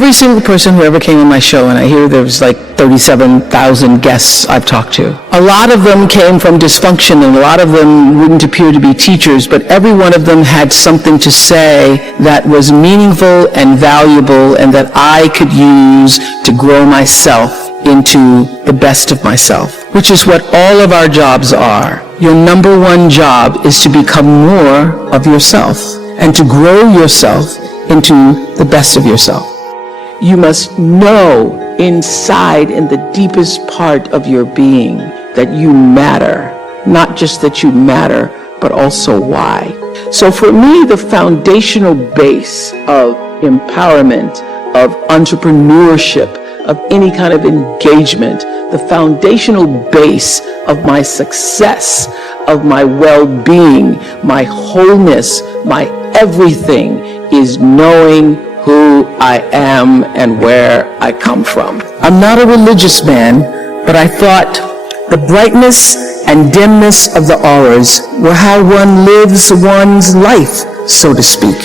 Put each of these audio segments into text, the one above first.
every single person who ever came on my show, and I hear there's like 37,000 guests I've talked to, a lot of them came from dysfunction, and a lot of them wouldn't appear to be teachers, but every one of them had something to say that was meaningful and valuable and that I could use to grow myself into the best of myself, which is what all of our jobs are. Your number one job is to become more of yourself and to grow yourself into the best of yourself. You must know inside, in the deepest part of your being, that you matter. Not just that you matter, but also why. So for me, the foundational base of empowerment, of entrepreneurship, of any kind of engagement, the foundational base of my success, of my well-being, my wholeness, my everything is knowing who I am and where I come from. I'm not a religious man, but I thought the brightness and dimness of the auras were how one lives one's life, so to speak.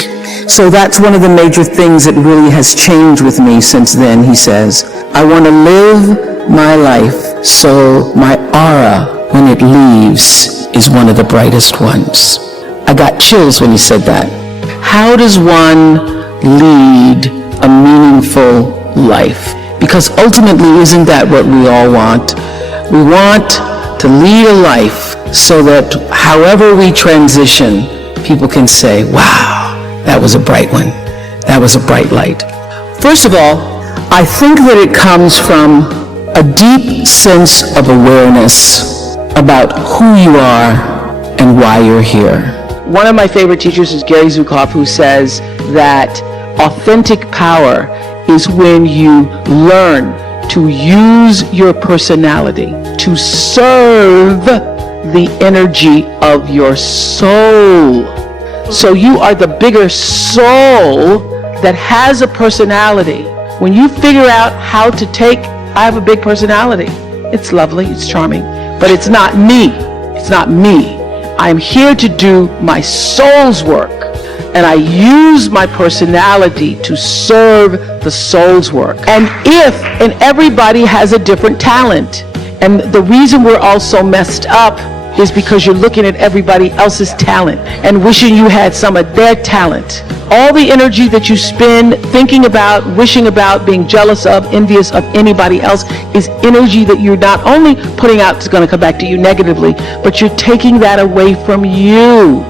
So that's one of the major things that really has changed with me since then, he says. I want to live my life so my aura, when it leaves, is one of the brightest ones. I got chills when he said that. How does one lead a meaningful life? Because ultimately, isn't that what we all want? We want to lead a life so that however we transition, people can say, wow, that was a bright one. That was a bright light. First of all, I think that it comes from a deep sense of awareness about who you are and why you're here. One of my favorite teachers is Gary Zukav, who says that authentic power is when you learn to use your personality to serve the energy of your soul. So you are the bigger soul that has a personality. When you figure out how to take, I have a big personality. It's lovely, it's charming, but it's not me. It's not me. I'm here to do my soul's work, and I use my personality to serve the soul's work. And everybody has a different talent, and the reason we're all so messed up is because you're looking at everybody else's talent and wishing you had some of their talent. All the energy that you spend thinking about, wishing about, being jealous of, envious of anybody else is energy that you're not only putting out is going to come back to you negatively, but you're taking that away from you.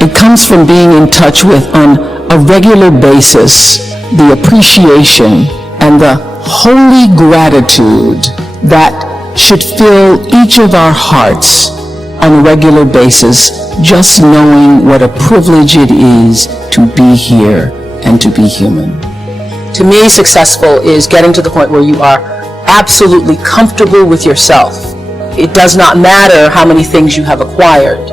It comes from being in touch with, on a regular basis, the appreciation and the holy gratitude that should fill each of our hearts on a regular basis, just knowing what a privilege it is to be here and to be human. To me, successful is getting to the point where you are absolutely comfortable with yourself. It does not matter how many things you have acquired.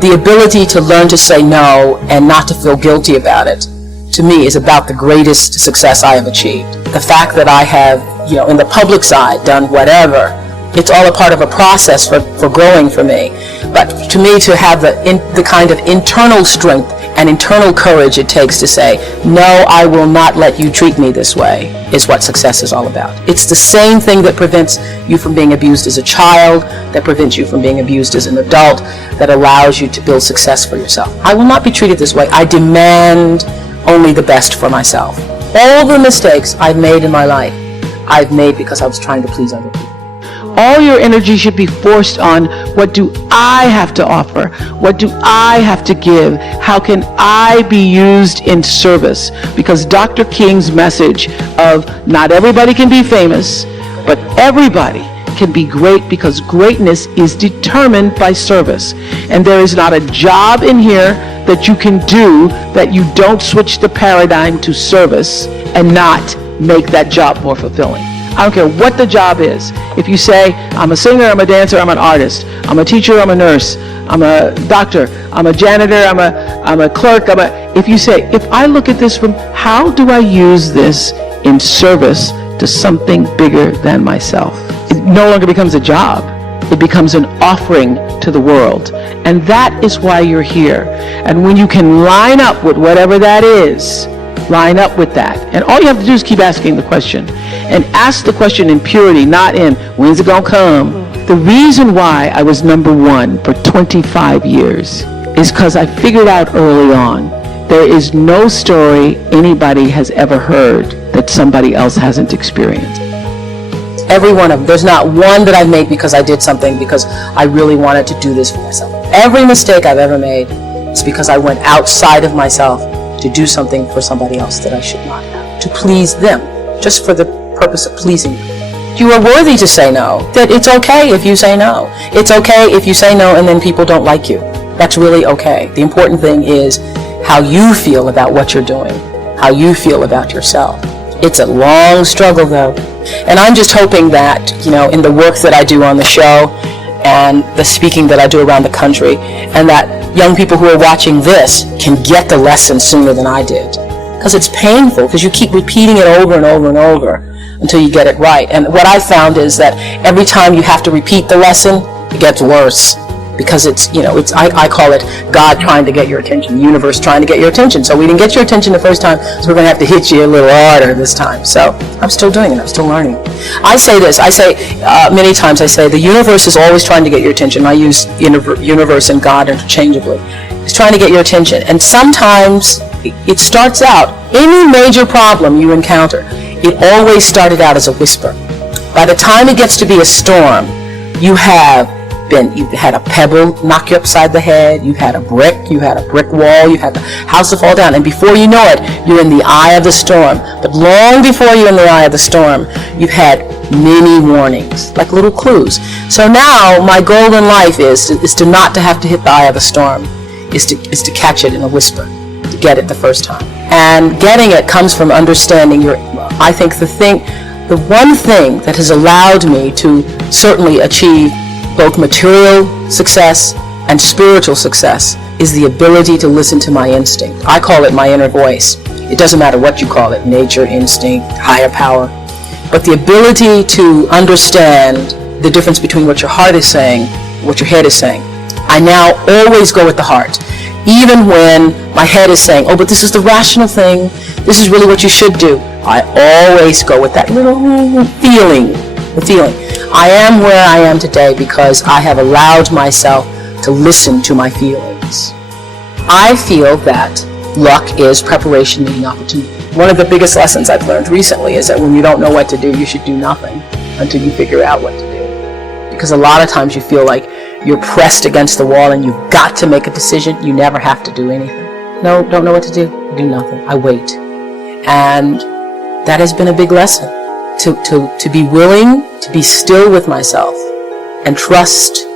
The ability to learn to say no and not to feel guilty about it, to me, is about the greatest success I have achieved. The fact that I have, in the public side, done whatever, it's all a part of a process for growing for me. But to me, to have the kind of internal strength and internal courage it takes to say, no, I will not let you treat me this way, is what success is all about. It's the same thing that prevents you from being abused as a child, that prevents you from being abused as an adult, that allows you to build success for yourself. I will not be treated this way. I demand only the best for myself. All the mistakes I've made in my life, I've made because I was trying to please other people. All your energy should be forced on, what do I have to offer? What do I have to give? How can I be used in service? Because Dr. King's message of not everybody can be famous, but everybody can be great, because greatness is determined by service. And there is not a job in here that you can do that you don't switch the paradigm to service and not make that job more fulfilling. I don't care what the job is. If you say, I'm a singer, I'm a dancer, I'm an artist, I'm a teacher, I'm a nurse, I'm a doctor, I'm a janitor, I'm a clerk, if you say, if I look at this from, how do I use this in service to something bigger than myself? It no longer becomes a job. It becomes an offering to the world. And that is why you're here. And when you can line up with whatever that is, line up with that. And all you have to do is keep asking the question. And ask the question in purity, not in, when's it gonna come? The reason why I was number one for 25 years is because I figured out early on, there is no story anybody has ever heard that somebody else hasn't experienced. Every one of them. There's not one that I've made because I did something because I really wanted to do this for myself. Every mistake I've ever made is because I went outside of myself to do something for somebody else that I should not have, to please them, just for the purpose of pleasing them. You are worthy to say no. That it's okay if you say no. It's okay if you say no and then people don't like you. That's really okay. The important thing is how you feel about what you're doing, how you feel about yourself. It's a long struggle though. And I'm just hoping that, in the work that I do on the show and the speaking that I do around the country, and that young people who are watching this can get the lesson sooner than I did. Because it's painful, because you keep repeating it over and over and over until you get it right. And what I found is that every time you have to repeat the lesson, it gets worse. Because I call it God trying to get your attention, the universe trying to get your attention. So we didn't get your attention the first time, so we're going to have to hit you a little harder this time. So I'm still doing it. I'm still learning. I say this. Many times I say the universe is always trying to get your attention. I use universe and God interchangeably. It's trying to get your attention. And sometimes it starts out, any major problem you encounter, it always started out as a whisper. By the time it gets to be a storm, you've had a pebble knock you upside the head, you had a brick wall, you had the house to fall down, and before you know it, you're in the eye of the storm. But long before you're in the eye of the storm, you've had many warnings, like little clues. So now my goal in life is to not to have to hit the eye of the storm, is to catch it in a whisper, to get it the first time. And getting it comes from understanding I think the one thing that has allowed me to certainly achieve both material success and spiritual success is the ability to listen to my instinct. I call it my inner voice. It doesn't matter what you call it, nature, instinct, higher power. But the ability to understand the difference between what your heart is saying and what your head is saying. I now always go with the heart. Even when my head is saying, oh, but this is the rational thing, this is really what you should do, I always go with that little feeling, the feeling. I am where I am today because I have allowed myself to listen to my feelings. I feel that luck is preparation meeting opportunity. One of the biggest lessons I've learned recently is that when you don't know what to do, you should do nothing until you figure out what to do. Because a lot of times you feel like you're pressed against the wall and you've got to make a decision. You never have to do anything. No, don't know what to do. Do nothing. I wait. And that has been a big lesson. To be willing to be still with myself and trust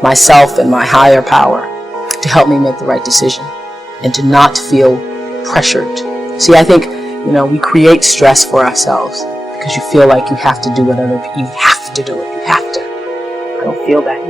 myself and my higher power to help me make the right decision and to not feel pressured. See, I think, we create stress for ourselves because you feel like you have to do whatever, you have to do it, you have to. I don't feel that.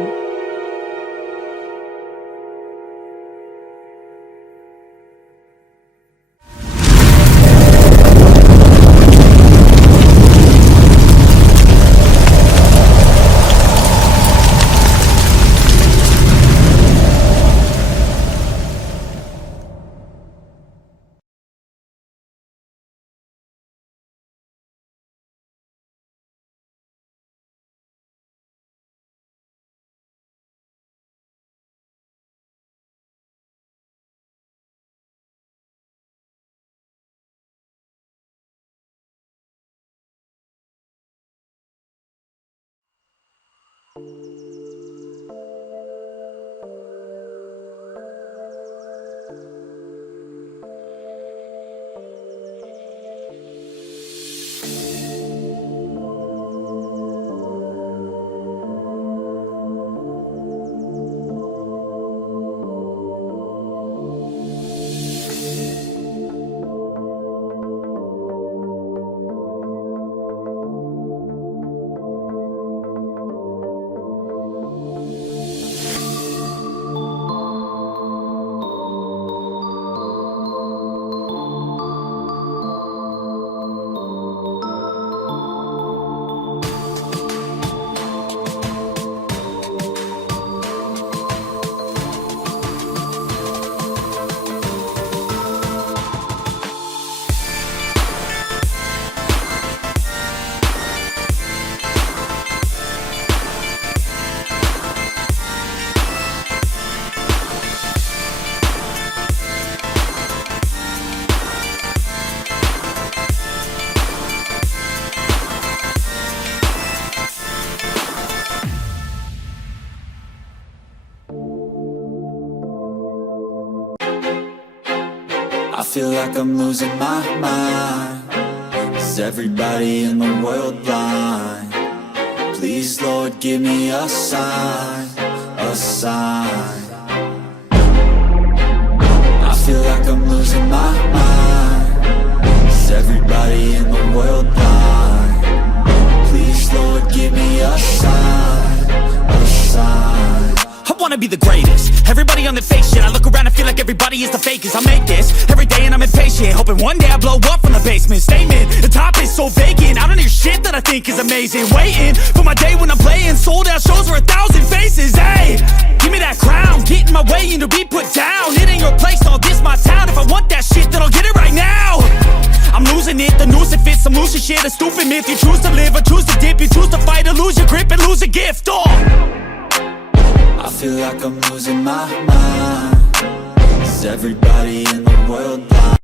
feel like I'm losing my mind. Is everybody in the world blind? Please, Lord, give me a sign, a sign. I feel like I'm losing my mind. Is everybody in the world blind? Please, Lord, give me a sign, a sign. I wanna be the greatest. Everybody on the fake shit. I look around and feel like everybody is the fakest. I make this every day and I'm impatient, hoping one day I blow up from the basement. Statement, the top is so vacant. I don't hear shit that I think is amazing. Waiting for my day when I'm playing sold out shows for 1,000 faces. Hey, give me that crown, get in my way and to be put down. It ain't your place, no, this my town. If I want that shit, then I'll get it right now. I'm losing it, the noose it fits, I'm losing shit. A stupid myth, you choose to live or choose to dip. You choose to fight or lose your grip and lose a gift. I feel like I'm losing my mind. Is everybody in the world blind?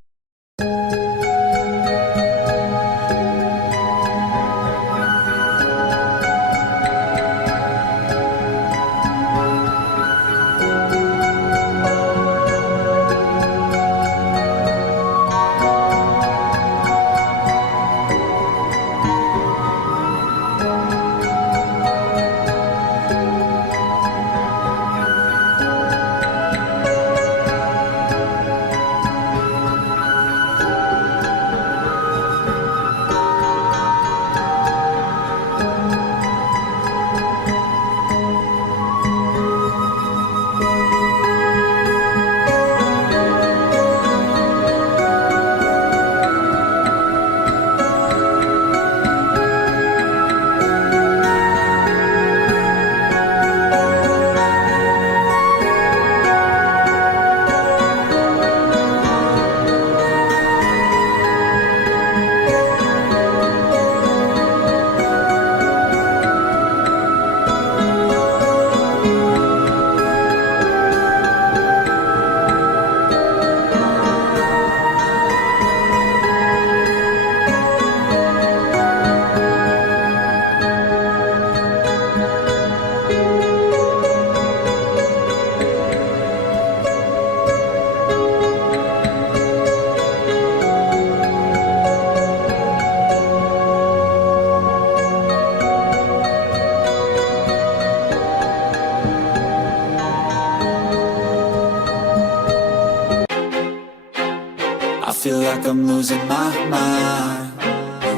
I feel like I'm losing my mind.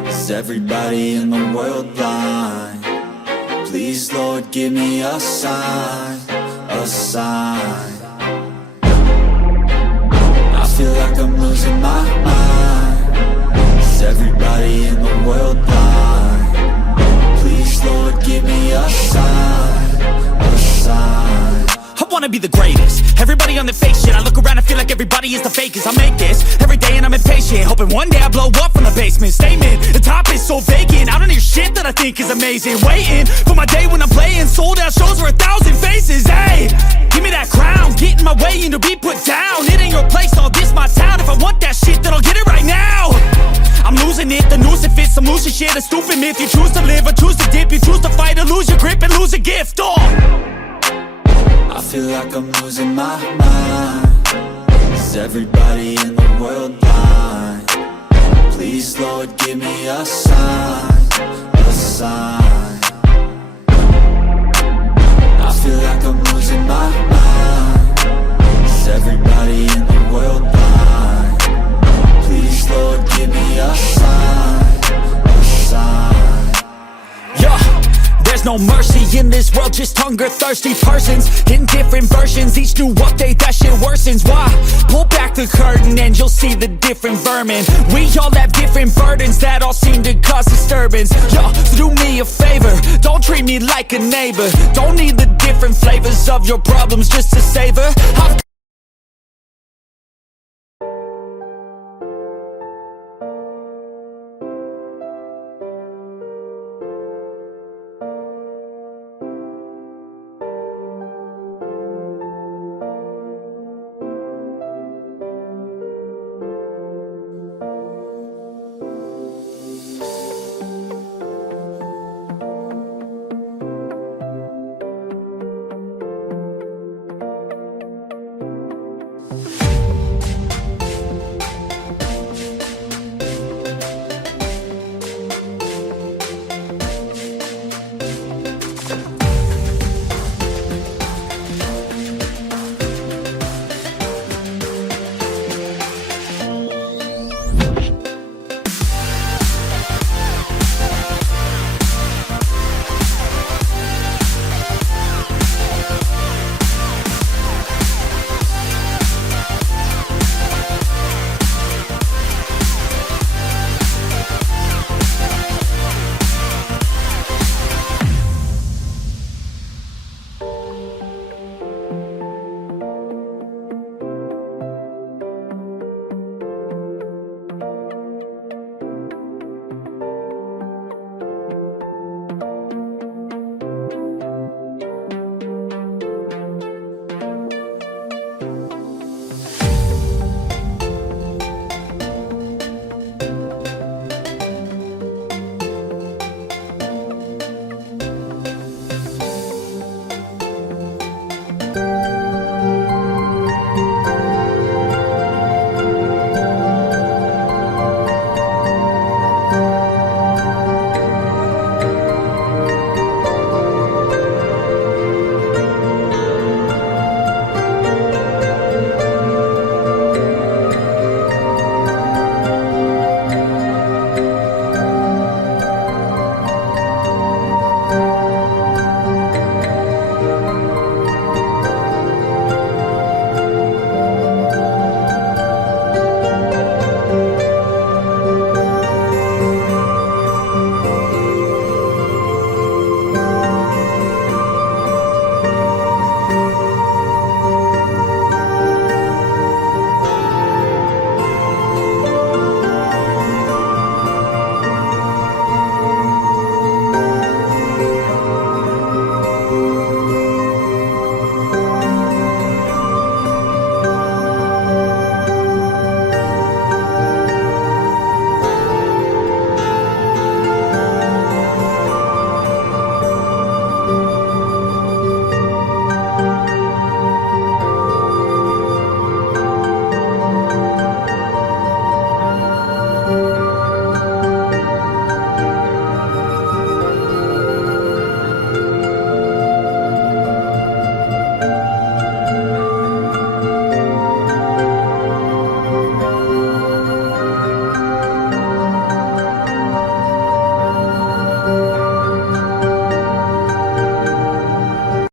Is everybody in the world blind? Please, Lord, give me a sign, a sign. I feel like I'm losing my mind. Is everybody in the world blind? Please, Lord, give me a sign, a sign. I wanna be the greatest. Everybody on the fake shit. I look around and feel like everybody is the fakest. I make this every day and I'm impatient, hoping one day I blow up from the basement. Statement, the top is so vacant. I don't hear shit that I think is amazing. Waiting for my day when I'm playing sold out shows for 1,000 faces. Hey, give me that crown, get in my way and to be put down. It ain't your place, no, this my town. If I want that shit, then I'll get it right now. I'm losing it, the noose it fits, I'm losing shit. A stupid myth, you choose to live or choose to dip. You choose to fight or lose your grip and lose a gift. I feel like I'm losing my mind. Is everybody in the world blind? Please, Lord, give me a sign, a sign. I feel like I'm losing my mind. Is everybody in the world blind? Please, Lord, give me a sign, a sign. Yeah. There's no mercy in this world, just hunger-thirsty persons in different versions. Each new update, that shit worsens. Why? Pull back the curtain and you'll see the different vermin. We all have different burdens that all seem to cause disturbance. Yo, so do me a favor, don't treat me like a neighbor. Don't need the different flavors of your problems just to savor